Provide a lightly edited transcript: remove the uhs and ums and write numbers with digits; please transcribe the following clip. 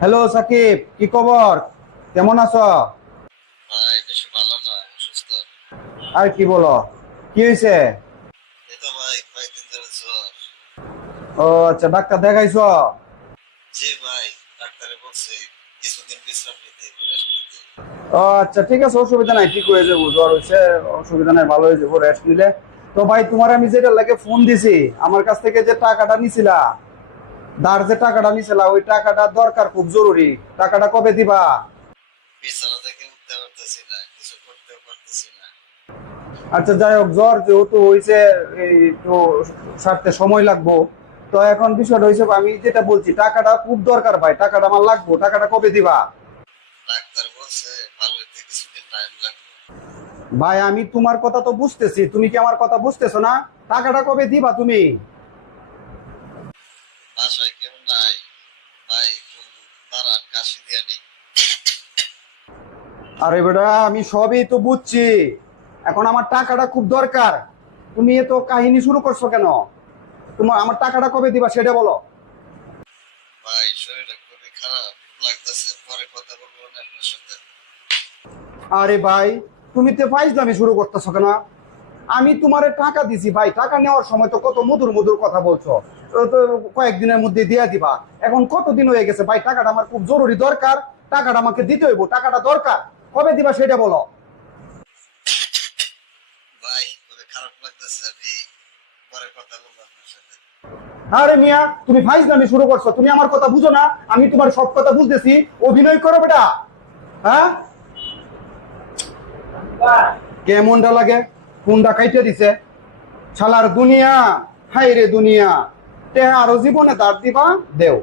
Hello Shakib, কি খবর? কেমন আছো? ভাই বেশি ভালো না, অসুস্থ। আর কি বলো, কি হয়েছে? এই তো ভাই কয়েকদিন ধরে জ্বর। ও আচ্ছা, ডাক্তার দেখাইছো? জি ভাই, ডাক্তারে বলছে কিছুদিন বিশ্রাম নিতে হবে, রেস্ট নিতে হবে। ও আচ্ছা, ঠিক আছে, অসুবিধা নাই, ঠিক হয়ে যাবো। জ্বর হয়েছে, অসুবিধা নাই, ভালো হয়ে যাবো রেস্ট নিলে। তো ভাই, তোমার আমি যেটা লাগে ফোন দিছি, আমার কাছ থেকে যে টাকাটা নিছিলা, ধার যে টাকাটা নিছিলা, ওই টাকাটা দরকার, খুব জরুরি। টাকাটা কবে দিবা? বিছানা থেকে উঠতে পারতেছি না, কিছু করতেও পারতেছি না। আচ্ছা, যাই হোক, জ্বর যেহেতু হয়েছে, এই তো সারতে সময় লাগবো। তো এখন বিষয়টা হয়েছে, আমি যেটা বলছি, টাকাটা খুব দরকার ভাই, টাকাটা আমার লাগবো। টাকাটা কবে দিবা? ডাক্তার বলছে ভালো হইতে কিছুদিন টাইম লাগবে। ভাই, আমি তোমার কথা তো বুঝতেছি, তুমি কি আমার কথা বুঝতেছো না? টাকাটা কবে দিবা তুমি? বাসায় কেউ নাই ভাই, কোন তারা কাশি দিয়ে নেই। আরে বেটা, আমি সবই তো বুঝছি, এখন আমার টাকাটা খুব দরকার। তুমি এত কাহিনী শুরু করছো কেন? তোমার আমার টাকাটা কবে দিবা সেটা বলো। ভাই শরীরটা খুবই খারাপ লাগতেছে, পরে কথা বলবো না আপনার সাথে। আরে ভাই, তুমি তো ফাইজলামি শুরু করতেছো কেন? আমি তোমারে টাকা দিছি ভাই, টাকা নেওয়ার সময় তো কত মধুর মধুর কথা বলছো। তো কয়েকদিনের মধ্যে দিয়ে দিবা। এখন কতদিন হয়ে গেছে ভাই, টাকাটা আমার খুব জরুরি দরকার। টাকাটা আমাকে দিতে হইব, টাকাটা দরকার। কবে দিবা সেটা বলো। ভাই খুবই খারাপ লাগতেছে, আমি পরে কথা বলবো আপনার সাথে। আরে মিয়া, তুমি ফাইজলামি শুরু করছো, তুমি আমার কথা বুঝো না? আমি তোমার সব কথা বুঝতেছি, অভিনয় করো বেটা। হ্যাঁ, কেমনটা লাগে? কোনটা কাইটে দিছে শালার দুনিয়া। হাই রে দুনিয়া, তে আরো জীবনে দাঁড় দিবা দেও।